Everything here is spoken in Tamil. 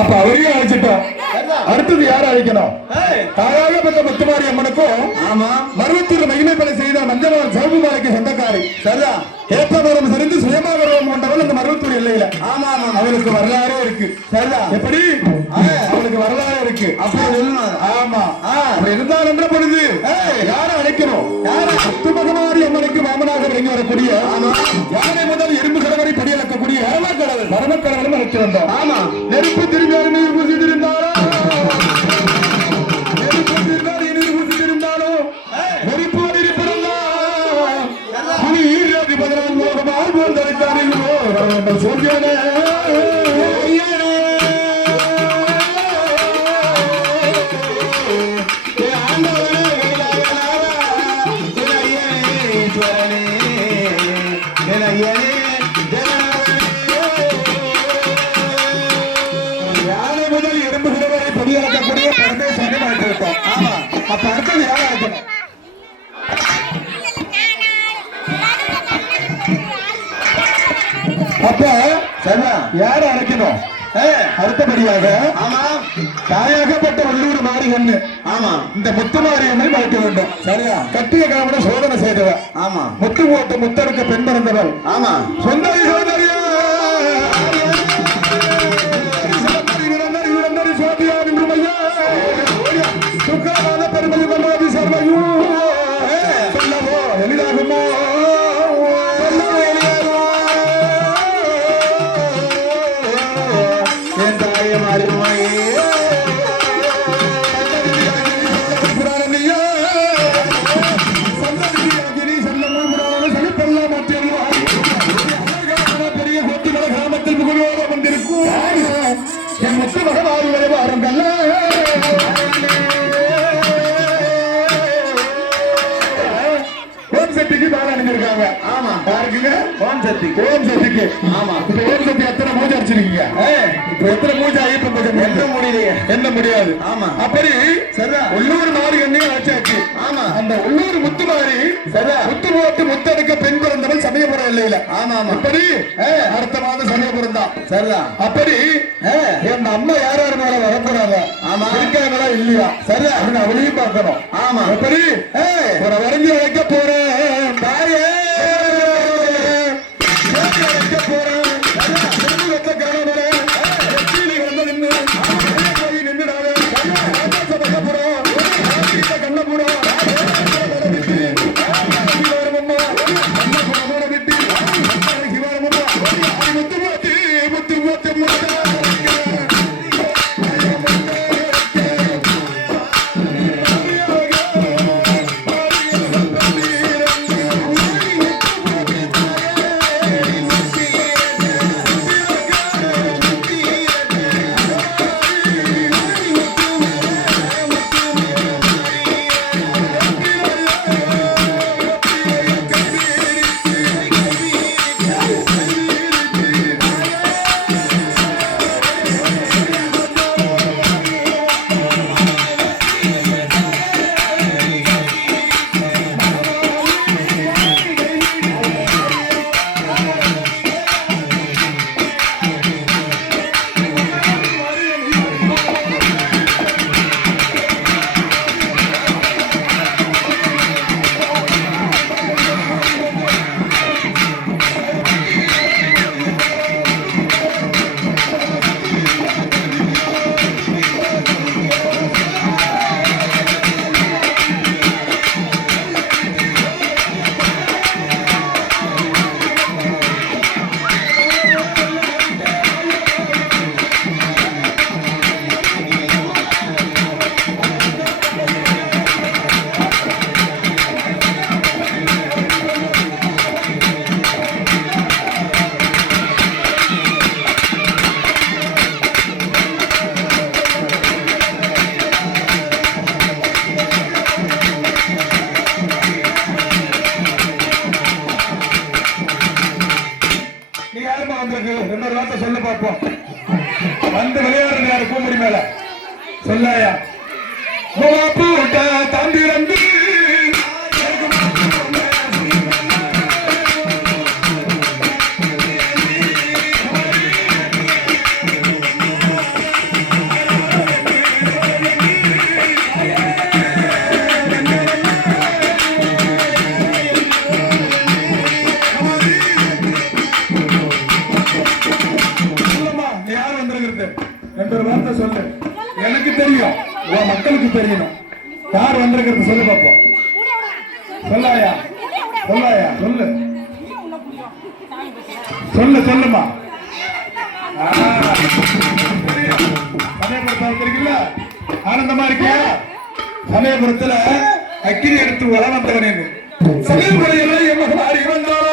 அப்ப அவரையும் அழைச்சிட்டோம். அடுத்தது யார அழைக்கணும்? தாயாக பெற்ற முத்துமாரி அம்மனுக்கும் மருவத்தூர் மகிமைப்படை செய்த மஞ்சள் சிவகுமாரிக்கு சொந்தக்காரி. சரிதான். ஏப்பவரம் சரிந்து சுயமாகரம் கொண்டவள் அந்த மருவத்தூர் எல்லையில. அவளுக்கு வரலாறு இருக்கு. சரிதான். எப்படி அவளுக்கு வரலாறு இருக்கு அப்படி சொல்லணும். ஆமா. அப்படி இருந்தால் என்ற பொழுது யார அழைக்கணும்? முத்துமகமாரி அம்மனுக்கு மாமனாக விளங்கி வரக்கூடிய யானை முதல் எறும்பு கடவரை படியளக்கக்கூடிய பரமக்கடவுளும் அழைச்சு வந்தோம். ஆமா. நெருப்பு திரும்பியாலும் நீர் பூசிட்டிருந்தாலும் நெருப்போடு இருப்பதெல்லாம் ஈராதி 14 ஆழ்வோர் தரித்தானே சொல்லியானே யானை முதல் எறும்பு சிறுவரை படியளக்கக்கூடிய பரமேஸ்வரனை அழைத்து விட்டோம். ஆமா. அப்ப அடுத்தது யாரை அழைக்கணும்? அப்ப யார அழைக்கணும்? அடுத்தபடியாக தாயாகப்பட்ட வள்ளூர் மாரியம்மன். ஆமா. இந்த முத்துமாரியம்மனை அழைக்க வேண்டும். சரியா. கட்டிய காமனை சோதனை செய்தவர். ஆமா. முத்து போட்டு முத்தருக்கு பெண் பிறந்தவர். ஆமா. சொந்தரி சோதரியா சுக்காத பெருமதி மனோதி சர்வையும் சொல்லவோ எளிதாகுமோ? என் தாய மாறிமாயே பெரிய கொத்துமலை கிராமத்தில் புகழோடு வந்திருக்கும் என் முத்து மகவாரி வருவாருங்கல்ல. ஓம் சக்திக்கு பாடம் அணிஞ்சிருக்காங்க. ஆமா. யாருக்குங்க? ஓம் சக்திக்கு. ஓம் சக்திக்கு. ஆமா. இப்ப ஓம் சக்தி எத்தனை பூஜை அடிச்சிருக்கீங்க? இப்ப எத்தனை பூஜை ஐயப்பன் பூஜை என்ன முடியலையே? என்ன முடியாது. ஆமா. அப்படி சரிதா. உள்ளூர் மாறி எண்ணையும் ஆச்சாச்சு. ஆமா. அந்த உள்ளூர் முத்து மாறி சரிதா. முத்து போட்டு முத்தடுக்க பெண் பிறந்தவள் சமயபுரம் இல்லையில. ஆமா. ஆமா. அப்படி அடுத்த மாதம் சமயபுரம் தான். சரிதா. அப்படி என் அம்மா யார் யார் மேல வரப்போறாங்க? ஆமா. இருக்காங்களா இல்லையா? சரிதா. அப்படின்னு அவளையும் பார்க்கணும். ஆமா. அப்படி ஒரு வரைஞ்சி வைக்க போறேன் தாயே வைக்க போறேன் நின்றுடாது கண்ணபுரம் இன்னொரு வார்த்தை சொல்ல பார்ப்போம். வந்து விளையாடுறது யாரு? பூமுடி மேல சொல்லாயா தம்பி ரம்பி சொல்லு, ரெண்டு ஒரு வார்த்தை சொல்லு. எனக்கு தெரியும், உன் மக்களுக்கு தெரியணும். யார் வந்திருக்கிறது சொல்லு பாப்போம். சொல்லாயா, சொல்லாயா, சொல்லு சொல்லு, சொல்லுமா. சமயபுரத்தில் வந்திருக்கீங்களா? ஆனந்தமா இருக்கியா? சமயபுரத்துல அக்கினி எடுத்து வளம் வந்தவனே சமயபுரையில என் மகன் அறிவந்தாரா